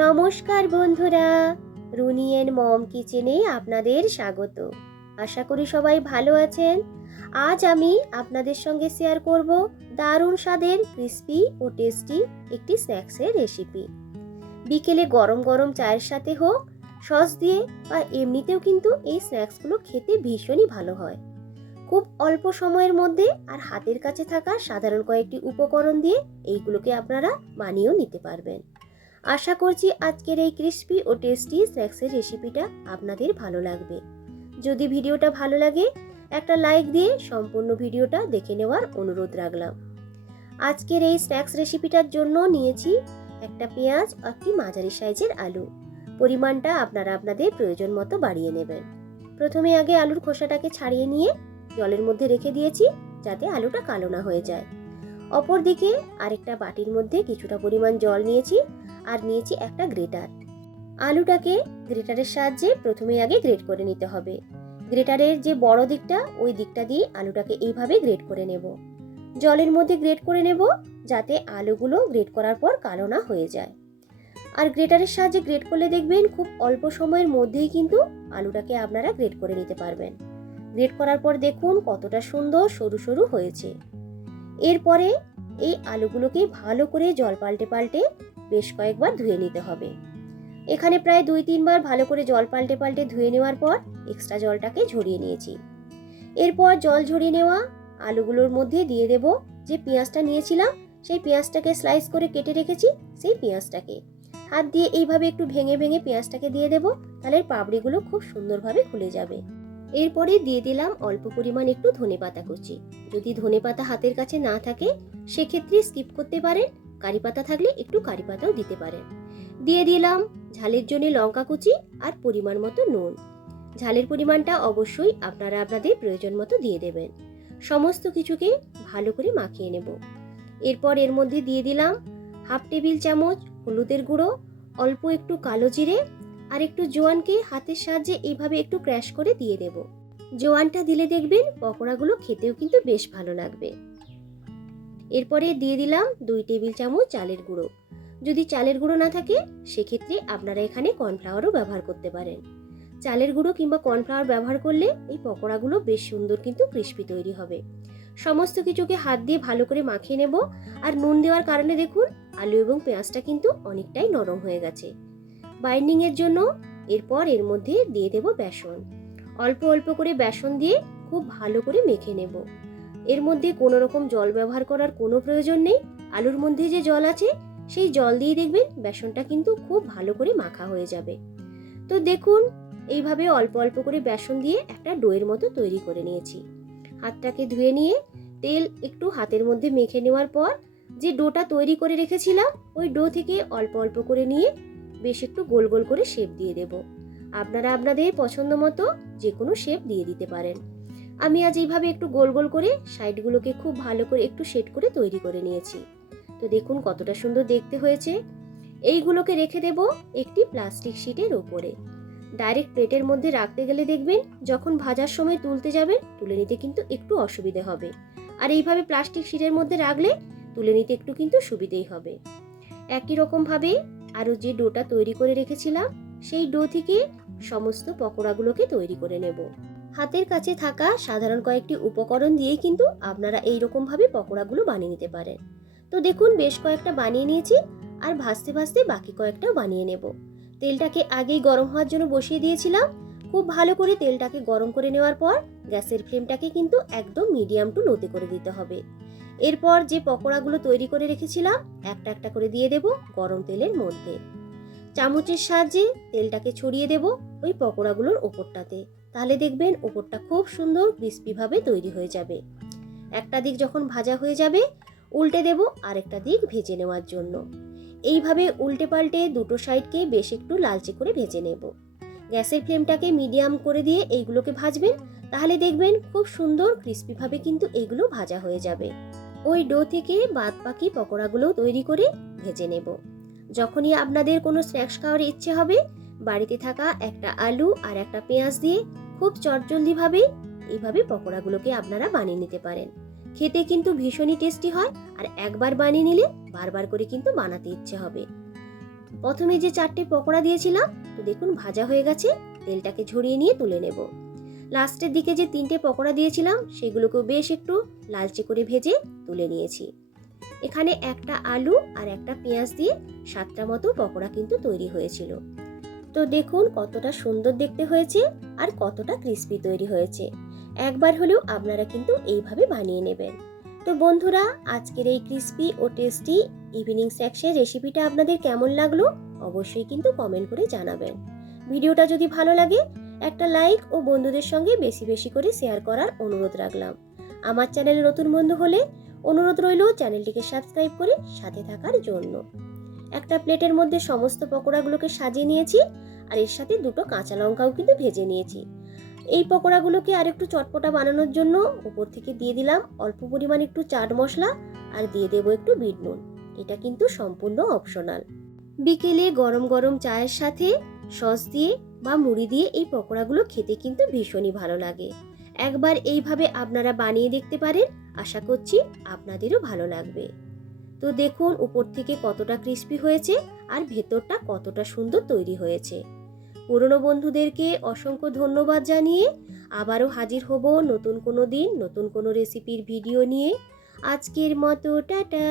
নমস্কার বন্ধুরা, Rooney and মম কিচেনে আপনাদের স্বাগত। আশা করি সবাই ভালো আছেন। আজ আমি আপনাদের সঙ্গে শেয়ার করব দারুণ স্বাদের ক্রিস্পি ও টেস্টি একটি স্ন্যাক্সের রেসিপি। বিকেলে গরম গরম চায়ের সাথে হোক, সস দিয়ে বা এমনিতেও কিন্তু এই স্ন্যাক্সগুলো খেতে ভীষণই ভালো হয়। খুব অল্প সময়ের মধ্যে আর হাতের কাছে থাকা সাধারণ কয়েকটি উপকরণ দিয়ে এইগুলোকে আপনারা বানিয়েও নিতে পারবেন। আশা করছি আজকের এই ক্রিস্পি ও টেস্টি স্ন্যাক্সের রেসিপিটা আপনাদের ভালো লাগবে। যদি ভিডিওটা ভালো লাগে একটা লাইক দিয়ে সম্পূর্ণ ভিডিওটা দেখে নেওয়ার অনুরোধ রাখলাম। আজকের এই স্ন্যাক্স রেসিপিটার জন্য নিয়েছি একটা পেঁয়াজ, একটি মাঝারি সাইজের আলু। পরিমাণটা আপনারা আপনাদের প্রয়োজন মতো বাড়িয়ে নেবেন। প্রথমে আগে আলুর খোসাটাকে ছাড়িয়ে নিয়ে জলের মধ্যে রেখে দিয়েছি যাতে আলুটা কালো না হয়ে যায়। অপরদিকে আরেকটা বাটির মধ্যে কিছুটা পরিমাণ জল নিয়েছি আর নিয়েছি একটা গ্রেটার। আলুটাকে গ্রেটারের সাহায্যে প্রথমে আগে গ্রেট করে নিতে হবে। গ্রেটারের যে বড় দিকটা ওই দিকটা দিয়ে আলুটাকে এইভাবে গ্রেট করে নেব। জলের মধ্যে গ্রেট করে নেব যাতে আলুগুলো গ্রেট করার পর কালো না হয়ে যায়। আর গ্রেটারের সাহায্যে গ্রেট করলে দেখবেন খুব অল্প সময়ের মধ্যেই কিন্তু আলুটাকে আপনারা গ্রেট করে নিতে পারবেন। গ্রেট করার পর দেখুন কতটা সুন্দর সরু সরু হয়েছে। এরপরে এই আলুগুলোকে ভালো করে জল পাল্টে পাল্টে বেশ কয়েকবার ধুয়ে নিতে হবে। এখানে প্রায় 2-3 বার ভালো করে জল পাল্টে পাল্টে ধুয়ে নেওয়ার পর এক্সট্রা জলটাকে ঝরিয়ে নিয়েছি। এরপর জল ঝরিয়ে নেওয়া আলুগুলোর মধ্যে দিয়ে দেব যে পেঁয়াজটা নিয়েছিলাম, সেই পেঁয়াজটাকে স্লাইস করে কেটে রেখেছি। সেই পেঁয়াজটাকে হাত দিয়ে এইভাবে একটু ভেঙে ভেঙে পেঁয়াজটাকে দিয়ে দেব, তাহলে পাপড়িগুলো খুব সুন্দরভাবে খুলে যাবে। এরপরে দিয়ে দিলাম অল্প পরিমাণ একটু ধনেপাতা কুচি। যদি ধনেপাতা হাতের কাছে না থাকে সেক্ষেত্রে স্কিপ করতে পারেন, কারি পাতা থাকলে একটু কারি পাতাও দিতে পারেন। দিয়ে দিলাম ঝালের জন্য লঙ্কা কুচি আর পরিমাণ মতো নুন। ঝালের পরিমাণটা অবশ্যই আপনারা আপনাদের প্রয়োজন মতো দিয়ে দেবেন। সমস্ত কিছুকে ভালো করে মাখিয়ে নেব। এরপর এর মধ্যে দিয়ে দিলাম 1/2 টেবিল চামচ হলুদের গুঁড়ো, অল্প একটু কালো জিরে আর একটু জোয়ানকে হাতের সাহায্যে এইভাবে একটু ক্র্যাশ করে দিয়ে দেব। জোয়ানটা দিলে দেখবেন পকোড়াগুলো খেতেও কিন্তু বেশ ভালো লাগবে। এরপরে দিয়ে দিলাম 2 টেবিল চামচ চালের গুঁড়ো। যদি চালের গুঁড়ো না থাকে সেক্ষেত্রে আপনারা এখানে কর্নফ্লাওয়ারও ব্যবহার করতে পারেন। চালের গুঁড়ো কিংবা কর্নফ্লাওয়ার ব্যবহার করলে এই পকোড়াগুলো বেশ সুন্দর কিন্তু ক্রিস্পি তৈরি হবে। সমস্ত কিছুকে হাত দিয়ে ভালো করে মাখিয়ে নেব। আর নুন দেওয়ার কারণে দেখুন আলু এবং পেঁয়াজটা কিন্তু অনেকটাই নরম হয়ে গেছে বাইন্ডিং এর জন্য। এরপর এর মধ্যে দিয়ে দেব বেসন। অল্প অল্প করে বেসন দিয়ে খুব ভালো করে মেখে নেব। এর মধ্যে কোনো রকম জল ব্যবহার করার কোনো প্রয়োজন নেই। আলুর মধ্যে যে জল আছে সেই জল দিয়ে দেখবেন বেসনটা কিন্তু খুব ভালো করে মাখা হয়ে যাবে। তো দেখুন এইভাবে অল্প অল্প করে বেসন দিয়ে একটা ডোয়ের মতো তৈরি করে নিয়েছি। হাতটাকে ধুয়ে নিয়ে তেল একটু হাতের মধ্যে মেখে নেওয়ার পর যে ডোটা তৈরি করে রেখেছিলাম ওই ডো থেকে অল্প অল্প করে নিয়ে বেশ একটু গোল গোল করে শেপ দিয়ে দেব। আপনারা আপনাদের পছন্দ মতো যে কোনো শেপ দিয়ে দিতে পারেন। আমি আজ এইভাবে একটু গোল গোল করে সাইডগুলোকে খুব ভালো করে একটু সেট করে তৈরি করে নিয়েছি। তো দেখুন কতটা সুন্দর দেখতে হয়েছে। এইগুলোকে রেখে দেব একটি প্লাস্টিক শিটের উপরে। ডাইরেক্ট প্লেটের মধ্যে রাখতে গেলে দেখবেন যখন ভাজার সময় তুলতে যাবেন তুলে নিতে কিন্তু একটু অসুবিধা হবে। আর এইভাবে প্লাস্টিক শিটের মধ্যে রাখলে তুলে নিতে একটু কিন্তু সুবিধেই হবে। একই রকম ভাবে আরও যে ডোটা তৈরি করে রেখেছিলাম সেই ডো থেকে সমস্ত পকোড়াগুলোকে তৈরি করে নেব। হাতের কাছে থাকা সাধারণ কয়েকটি উপকরণ দিয়ে কিন্তু আপনারা এইরকম ভাবে পকোড়াগুলো বানিয়ে নিতে পারেন। তো দেখুন বেশ কয়েকটা বানিয়ে নিয়েছি আর ভাজতে ভাজতে বাকি কয়েকটাও বানিয়ে নেব। তেলটাকে আগেই গরম হওয়ার জন্য বসিয়ে দিয়েছিলাম। খুব ভালো করে তেলটাকে গরম করে নেওয়ার পর গ্যাসের ফ্লেমটাকে কিন্তু একদম মিডিয়াম টু লোতে করে দিতে হবে। এরপর যে পকোড়াগুলো তৈরি করে রেখেছিলাম একটা একটা করে দিয়ে দেব গরম তেলের মধ্যে। চামচের সাহায্যে তেলটাকে ছড়িয়ে দেব ওই পকোড়াগুলোর ওপরটাতে, তাহলে দেখবেন ওপরটা খুব সুন্দর ক্রিস্পি ভাবে তৈরি হয়ে যাবে। একটা দিক যখন ভাজা হয়ে যাবে উল্টে দেব আরেকটা দিক ভেজে নেওয়ার জন্য। এইভাবে উল্টে পাল্টে দুটো সাইডকে বেশ একটু লালচে করে ভেজে নেব। গ্যাসের ফ্লেমটাকে মিডিয়াম করে দিয়ে এইগুলোকে ভাজবেন, তাহলে দেখবেন খুব সুন্দর ক্রিস্পি ভাবে কিন্তু এইগুলো ভাজা হয়ে যাবে। ওই ডো থেকে বাদ বাকি পকোড়াগুলো তৈরি করে ভেজে নেব। যখনই আপনাদের কোনো স্ন্যাক্স খাওয়ার ইচ্ছে হবে বাড়িতে থাকা একটা আলু আর একটা পেঁয়াজ দিয়ে খুব চটজলদি ভাবে এইভাবে পকোড়াগুলোকে আপনারা বানিয়ে নিতে পারেন। খেতে কিন্তু ভীষণই টেস্টি হয় আর একবার বানিয়ে নিলে বারবার করে কিন্তু বানাতে ইচ্ছে হবে। প্রথমে যে 4টে পকোড়া দিয়েছিলাম তো দেখুন ভাজা হয়ে গেছে, তেলটাকে ঝরিয়ে নিয়ে তুলে নেব। লাস্টের দিকে যে 3টে পকোড়া দিয়েছিলাম সেগুলোকেও বেশ একটু লালচে করে ভেজে তুলে নিয়েছি। এখানে একটা আলু আর একটা পেঁয়াজ দিয়ে 7টা মতো পকোড়া কিন্তু তৈরি হয়েছিল। তো দেখুন কতটা সুন্দর দেখতে হয়েছে আর কতটা ক্রিস্পি তৈরি হয়েছে। একবার হলেও আপনারা কিন্তু এইভাবে বানিয়ে নেবেন। তো বন্ধুরা, আজকের এই ক্রিস্পি ও টেস্টি ইভিনিং স্ন্যাক্সের রেসিপিটা আপনাদের কেমন লাগলো অবশ্যই কিন্তু কমেন্ট করে জানাবেন। ভিডিওটা যদি ভালো লাগে একটা লাইক ও বন্ধুদের সঙ্গে বেশি বেশি করে শেয়ার করার অনুরোধ রাখলাম। আমার চ্যানেলে নতুন বন্ধু হলে অনুরোধ রইল চ্যানেলটিকে সাবস্ক্রাইব করে সাথে থাকার জন্য। একটা প্লেটের মধ্যে সমস্ত পকোড়াগুলোকে সাজিয়ে নিয়েছি আর এর সাথে 2টো কাঁচা লঙ্কাও কিন্তু ভেজে নিয়েছি। এই পকোড়াগুলোকে আর একটু চটপটা বানানোর জন্য উপর থেকে দিয়ে দিলাম অল্প পরিমাণ একটু চাট মশলা আর দিয়ে দেবো একটু বিট নুন। এটা কিন্তু সম্পূর্ণ অপশনাল। বিকেলে গরম গরম চায়ের সাথে সস দিয়ে বা মুড়ি দিয়ে এই পকোড়াগুলো খেতে কিন্তু ভীষণই ভালো লাগে। একবার এইভাবে আপনারা বানিয়ে দেখতে পারেন, আশা করছি আপনাদেরও ভালো লাগবে। তো দেখুন উপর থেকে কতটা ক্রিস্পি হয়েছে আর ভেতরটা কতটা সুন্দর তৈরি হয়েছে। পুরনো বন্ধুদেরকে অসংখ্য ধন্যবাদ জানিয়ে আবারও হাজির হব নতুন কোনো দিন নতুন কোনো রেসিপির ভিডিও নিয়ে। আজকের মতো টাটা।